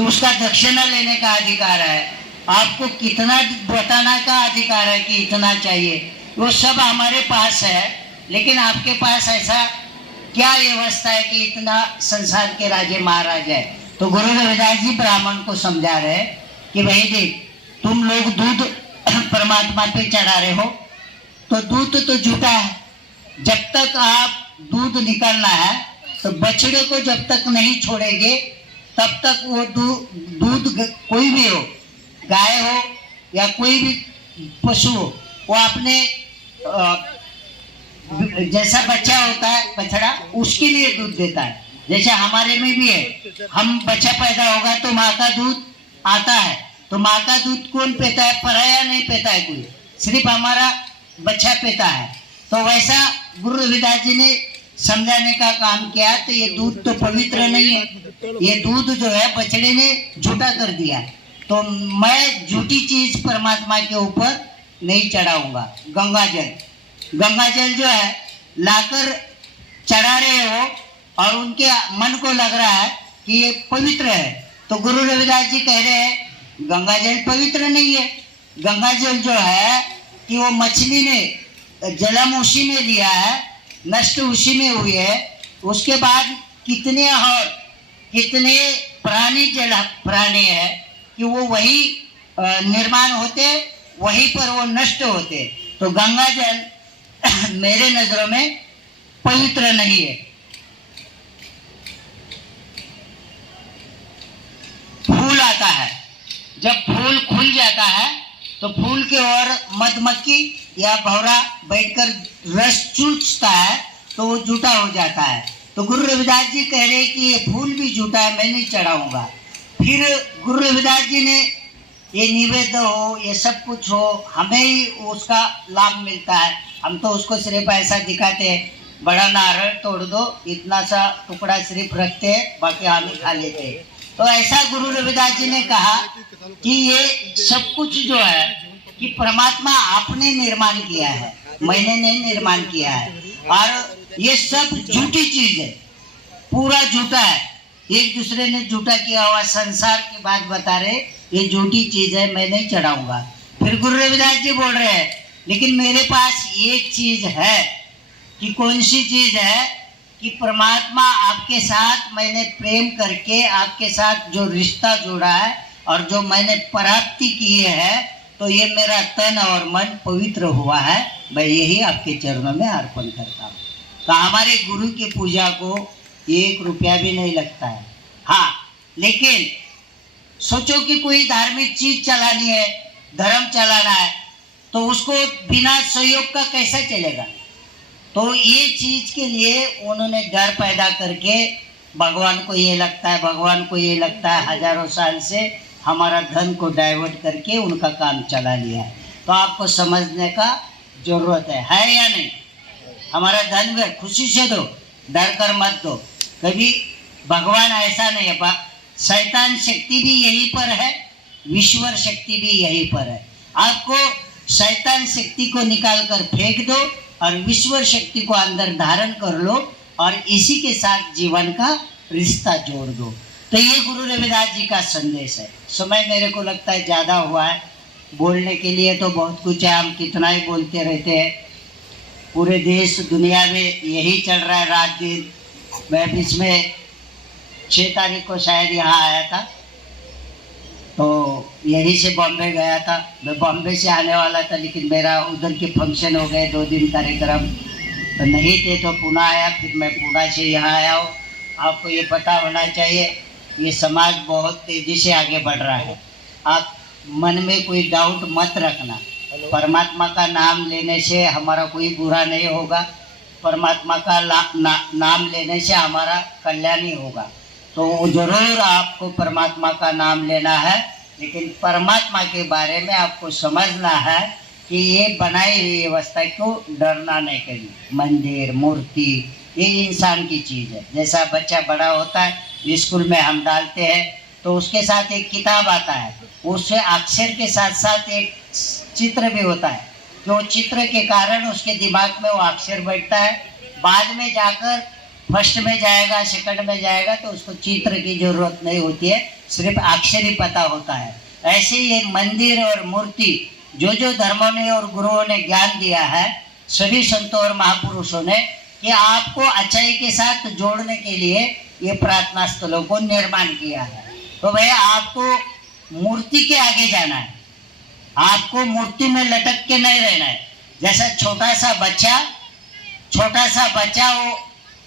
तो उसका दक्षिणा लेने का अधिकार है, आपको कितना बताना का अधिकार है कि इतना चाहिए, वो सब हमारे पास है। लेकिन आपके पास ऐसा क्या व्यवस्था है कि इतना संसार के राजे महाराज है? तो गुरु रविदास जी ब्राह्मण को समझा रहे कि भाई देख, तुम लोग दूध परमात्मा पे चढ़ा रहे हो, तो दूध तो झूठा है। जब तक आप दूध निकालना है तो बछड़े को जब तक नहीं छोड़ेंगे तब तक वो दूध कोई भी हो, गाय हो या कोई भी पशु हो, वो अपने जैसा बच्चा होता है बछड़ा, उसके लिए दूध देता है। जैसे हमारे में भी है, हम बच्चा पैदा होगा तो माँ का दूध आता है, तो माँ का दूध कौन पीता है? पराया नहीं पीता है कोई, सिर्फ हमारा बच्चा पीता है। तो वैसा गुरु रविदास जी ने समझाने का काम किया। तो ये दूध तो पवित्र नहीं है, ये दूध जो है बछड़े ने झूठा कर दिया। तो मैं झूठी चीज परमात्मा के ऊपर नहीं चढ़ाऊंगा। गंगा जल जो है लाकर चढ़ा रहे हो और उनके मन को लग रहा है कि ये पवित्र है, तो गुरु रविदास जी कह रहे हैं गंगा जल पवित्र नहीं है। गंगा जल जो है कि वो मछली ने जन्म उसी में लिया है, नष्ट उसी में हुई है, उसके बाद कितने और कितने प्राणी है कि वो वही निर्माण होते, वहीं पर वो नष्ट होते। तो गंगा जल मेरे नजरों में पवित्र नहीं है। फूल आता है, जब फूल खुल जाता है तो फूल के ओर मधुमक्खी या भौरा बैठकर रस चूसता है तो वो झूठा हो जाता है। तो गुरु रविदास जी कह रहे कि ये फूल भी झूठा है, मैं नहीं चढ़ाऊंगा। फिर गुरु रविदास जी ने ये निवेद्य हो, ये सब कुछ हो, हमें ही उसका लाभ मिलता है। हम तो उसको सिर्फ ऐसा दिखाते हैं, बड़ा नारळ तोड़ दो, इतना सा टुकड़ा सिर्फ रखते हैं, बाकी हम ही खा लेते हैं। तो ऐसा गुरु रविदास जी ने कहा कि ये सब कुछ जो है कि परमात्मा आपने निर्माण किया है, मैंने नहीं निर्माण किया है, और ये सब झूठी चीज है, पूरा झूठा है। एक दूसरे ने झूठा किया हुआ संसार की बात बता रहे, ये झूठी चीज है, मैं नहीं चढ़ाऊंगा। फिर गुरु रविदास जी बोल रहे हैं लेकिन मेरे पास एक चीज है। कि कौन सी चीज है? कि परमात्मा आपके साथ मैंने प्रेम करके आपके साथ जो रिश्ता जोड़ा है और जो मैंने प्राप्ति की है, तो ये मेरा तन और मन पवित्र हुआ है, मैं यही आपके चरणों में अर्पण करता हूँ। तो हमारे गुरु की पूजा को 1 रुपया भी नहीं लगता है। हाँ, लेकिन सोचो कि कोई धार्मिक चीज चलानी है, धर्म चलाना है, तो उसको बिना सहयोग का कैसा चलेगा? तो ये चीज के लिए उन्होंने डर पैदा करके भगवान को ये लगता है, भगवान को ये लगता है, हजारों साल से हमारा धन को डाइवर्ट करके उनका काम चला लिया है। तो आपको समझने का जरूरत है या नहीं? हमारा धन भी खुशी से दो, डर कर मत दो। कभी भगवान ऐसा नहीं है, शैतान शक्ति भी यहीं पर है, ईश्वर शक्ति भी यहीं पर है। आपको शैतान शक्ति को निकाल कर फेंक दो और ईश्वर शक्ति को अंदर धारण कर लो और इसी के साथ जीवन का रिश्ता जोड़ दो। तो ये गुरु रविदास जी का संदेश है। समय मेरे को लगता है ज़्यादा हुआ है, बोलने के लिए तो बहुत कुछ है, हम कितना ही बोलते रहते हैं। पूरे देश दुनिया में यही चल रहा है रात दिन। मैं बीच में 6 तारीख को शायद यहाँ आया था, तो यहीं से बॉम्बे गया था। मैं बॉम्बे से आने वाला था लेकिन मेरा उधर के फंक्शन हो गए, 2 दिन कार्यक्रम तो नहीं थे, तो पुणे आया। फिर मैं पुणे से यहाँ आया हूँ। आपको ये पता होना चाहिए ये समाज बहुत तेज़ी से आगे बढ़ रहा है। आप मन में कोई डाउट मत रखना, परमात्मा का नाम लेने से हमारा कोई बुरा नहीं होगा, परमात्मा का नाम लेने से हमारा कल्याण ही होगा। तो जरूर आपको परमात्मा का नाम लेना है, लेकिन परमात्मा के बारे में आपको समझना है कि ये बनाई हुई व्यवस्था को डरना नहीं करिए। मंदिर मूर्ति ये इंसान की चीज़ है। जैसा बच्चा बड़ा होता है स्कूल में हम डालते हैं तो उसके साथ एक किताब आता है, उससे अक्षर के साथ साथ एक चित्र भी होता है। जो चित्र के कारण उसके दिमाग में वो अक्षर बैठता है, बाद में जाकर फर्स्ट में जाएगा, सेकंड में जाएगा तो उसको चित्र की जरूरत नहीं होती है, सिर्फ अक्षर ही पता होता है। ऐसे ये मंदिर और मूर्ति जो जो धर्मों ने और गुरुओं ने ज्ञान दिया है, सभी संतों और महापुरुषों ने, कि आपको अच्छाई के साथ जोड़ने के लिए ये प्रार्थना स्थलों को निर्माण किया है। तो भैया आपको मूर्ति के आगे जाना है, आपको मूर्ति में लटक के नहीं रहना है। जैसा छोटा सा बच्चा वो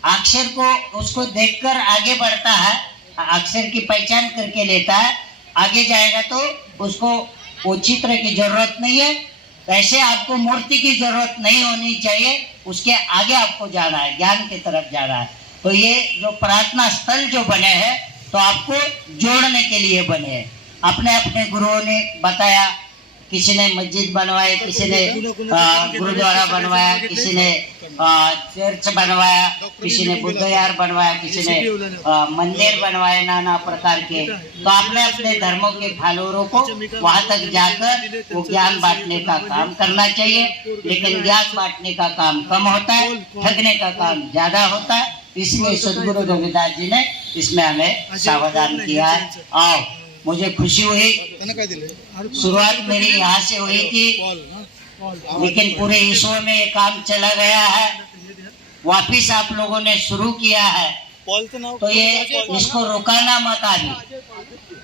अक्षर को उसको देखकर आगे बढ़ता है, अक्षर की पहचान करके लेता है, आगे जाएगा तो उसको वो चित्र की जरूरत नहीं है। ऐसे आपको मूर्ति की जरूरत नहीं होनी चाहिए, उसके आगे आपको जाना है, ज्ञान की तरफ जाना है। तो ये जो प्रार्थना स्थल जो बने हैं तो आपको जोड़ने के लिए बने हैं। अपने अपने गुरुओं ने बताया, किसी ने मस्जिद बनवाए, किसी ने गुरुद्वारा बनवाया, किसी ने चर्च बनवाया, किसी ने बुद्ध विहार बनवाया, किसी ने मंदिर बनवाए, नाना प्रकार के। तो अपने अपने धर्मों के फॉलोअरों को वहां तक जाकर वो ज्ञान बांटने का काम करना चाहिए। लेकिन ज्ञान बांटने का काम कम होता है, ठगने का काम ज्यादा होता है। इसलिए सदगुरु रविदास जी ने इसमें हमें सावधान किया है। आओ, मुझे खुशी हुई, शुरुआत मेरी यहाँ से हुई थी, लेकिन पूरे विश्व में ये काम चला गया है, वापिस आप लोगों ने शुरू किया है। तो ये इसको रुकाना मत। अभी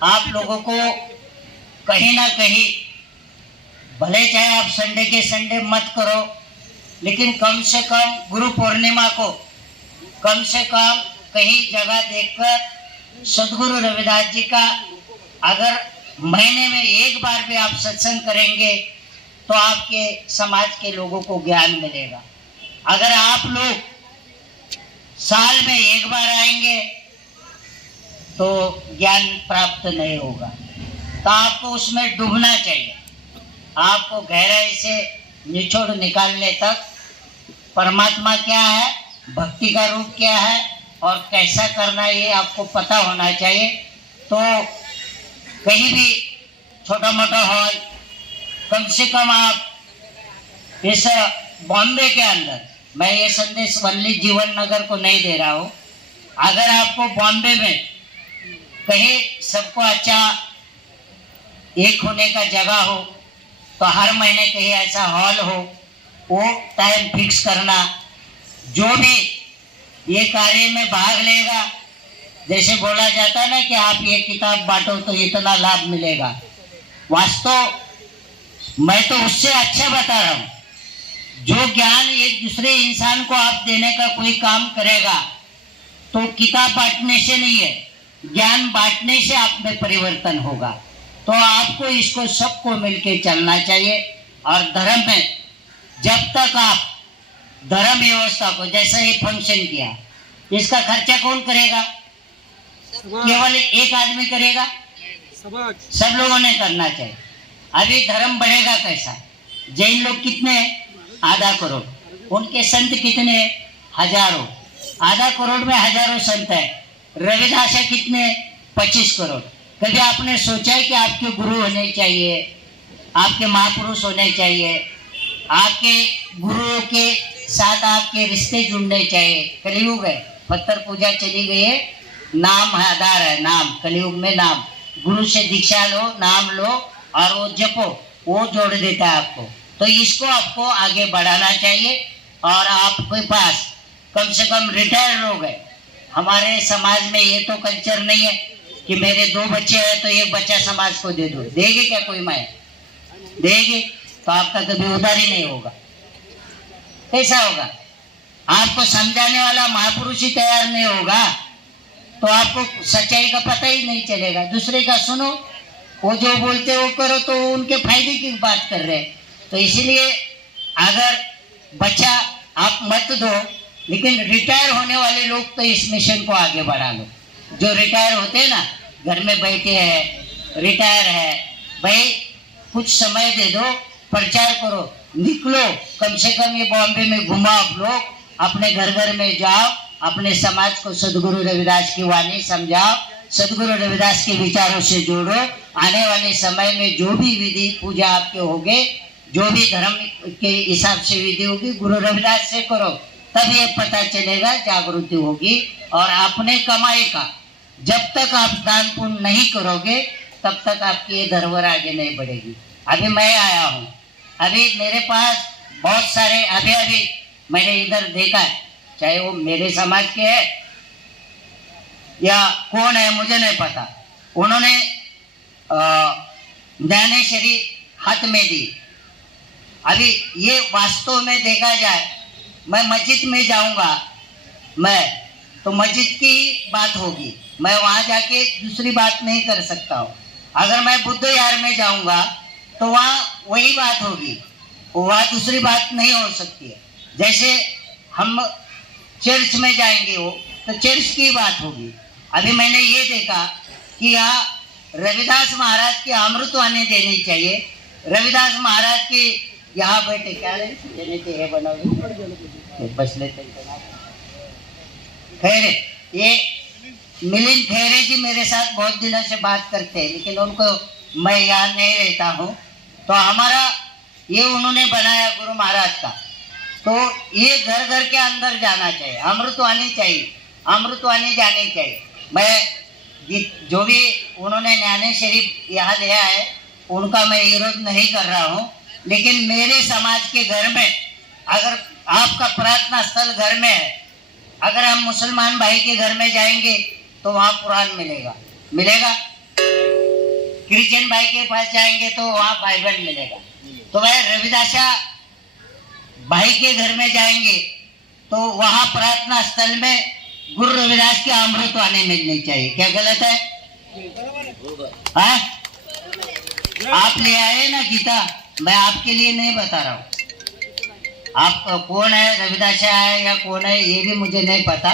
आप लोगों को कहीं ना कहीं, भले चाहे आप संडे के संडे मत करो, लेकिन कम से कम गुरु पूर्णिमा को कम से कम कहीं जगह देखकर सदगुरु रविदास जी का अगर महीने में एक बार भी आप सत्संग करेंगे तो आपके समाज के लोगों को ज्ञान मिलेगा। अगर आप लोग साल में एक बार आएंगे तो ज्ञान प्राप्त नहीं होगा। तो आपको उसमें डूबना चाहिए, आपको गहराई से निचोड़ निकालने तक परमात्मा क्या है, भक्ति का रूप क्या है और कैसा करना है, ये आपको पता होना चाहिए। तो कहीं भी छोटा मोटा हॉल, कम से कम आप इस बॉम्बे के अंदर, मैं ये संदेश वल्ली जीवन नगर को नहीं दे रहा हूँ, अगर आपको बॉम्बे में कहीं सबको अच्छा एक होने का जगह हो तो हर महीने कहीं ऐसा हॉल हो, वो टाइम फिक्स करना। जो भी ये कार्य में भाग लेगा, जैसे बोला जाता है ना कि आप ये किताब बांटो तो इतना लाभ मिलेगा, वास्तव मैं तो उससे अच्छा बता रहा हूँ। जो ज्ञान एक दूसरे इंसान को आप देने का कोई काम करेगा तो किताब बांटने से नहीं है, ज्ञान बांटने से आप में परिवर्तन होगा। तो आपको इसको सबको मिलके चलना चाहिए। और धर्म में जब तक आप धर्म व्यवस्था को, जैसा ये फंक्शन किया, इसका खर्चा कौन करेगा? केवल एक आदमी करेगा? सब लोगों ने करना चाहिए। अभी धर्म बढ़ेगा कैसा? जैन लोग कितने हैं? आधा करोड़। उनके संत कितने हैं? हजारों। आधा करोड़ में हजारों संत है। रविदास कितने? 25 करोड़। कभी आपने सोचा है कि आपके गुरु होने चाहिए, आपके महापुरुष होने चाहिए, आपके गुरुओं के साथ आपके रिश्ते जुड़ने चाहिए? कलयुग है, पत्थर पूजा चली गई है, नाम आधार है, नाम कलयुग में नाम। गुरु से दीक्षा लो, नाम लो और वो जपो, वो जोड़ देता है आपको। तो इसको आपको आगे बढ़ाना चाहिए। और आपके पास कम से कम रिटायर लोग हैं। हमारे समाज में ये तो कल्चर नहीं है कि मेरे 2 बच्चे हैं तो एक बच्चा समाज को दे दो। देगी क्या कोई माँ? देगी तो आपका कभी उधार ही नहीं होगा। कैसा होगा? आपको समझाने वाला महापुरुष ही तैयार नहीं होगा तो आपको सच्चाई का पता ही नहीं चलेगा। दूसरे का सुनो, वो जो बोलते वो करो, तो उनके फायदे की बात कर रहे हैं। तो इसीलिए अगर बच्चा आप मत दो, लेकिन रिटायर होने वाले लोग तो इस मिशन को आगे बढ़ा लो। जो रिटायर होते हैं ना, घर में बैठे हैं, रिटायर है, भाई कुछ समय दे दो, प्रचार करो, निकलो। कम से कम ये बॉम्बे में घुमाओ, आप लोग अपने घर घर में जाओ, अपने समाज को सदगुरु रविदास की वाणी समझाओ, सदगुरु रविदास के विचारों से जोड़ो। आने वाले समय में जो भी विधि पूजा आपके होगे, जो भी धर्म के हिसाब से विधि होगी, गुरु रविदास से करो, तब ये पता चलेगा, जागृति होगी। और अपने कमाई का जब तक आप दान पुण्य नहीं करोगे तब तक आपकी ये धरोहर आगे नहीं बढ़ेगी। अभी मैं आया हूँ, अभी मेरे पास बहुत सारे अभी मैंने इधर देखा है, चाहे वो मेरे समाज के है या कौन है मुझे नहीं पता, उन्होंने ज्ञानेश्वरी हाथ में दी। अभी ये वास्तव में देखा जाए, मैं मस्जिद में जाऊंगा मैं तो मस्जिद की बात होगी, मैं वहां जाके दूसरी बात नहीं कर सकता हूँ। अगर मैं बुद्ध विहार में जाऊंगा तो वहाँ वही बात होगी, वहाँ दूसरी बात नहीं हो सकती है। जैसे हम चर्च में जाएंगे वो तो चर्च की बात होगी। अभी मैंने ये देखा कि यहाँ रविदास महाराज की अमृतवाणी देनी चाहिए। रविदास महाराज की यहाँ बैठे क्या देने चाहिए बनाओ बस लेते खैर, ये मिलिंद खैरे जी मेरे साथ बहुत दिनों से बात करते हैं, लेकिन उनको मैं यहाँ नहीं रहता हूँ। तो हमारा ये उन्होंने बनाया गुरु महाराज का, तो ये घर घर के अंदर जाना चाहिए, अमृतवाणी चाहिए, अमृतवाणी जानी चाहिए। मैं जो भी उन्होंने ज्ञानेश्वरी यहाँ लिया है उनका मैं विरोध नहीं कर रहा हूँ, लेकिन मेरे समाज के घर में अगर आपका प्रार्थना स्थल घर में है, अगर हम मुसलमान भाई के घर में जाएंगे तो वहाँ कुरान मिलेगा, क्रिश्चियन भाई के पास जाएंगे तो वहाँ बाइबल मिलेगा। तो वह रविदासा भाई के घर में जाएंगे तो वहाँ प्रार्थना स्थल में गुरु रविदास की अमृतवाणी मिलनी चाहिए। क्या गलत है? हाँ? आप ले आए ना गीता, मैं आपके लिए नहीं बता रहा हूँ। आप कौन है, रविदासा है या कौन है ये भी मुझे नहीं पता।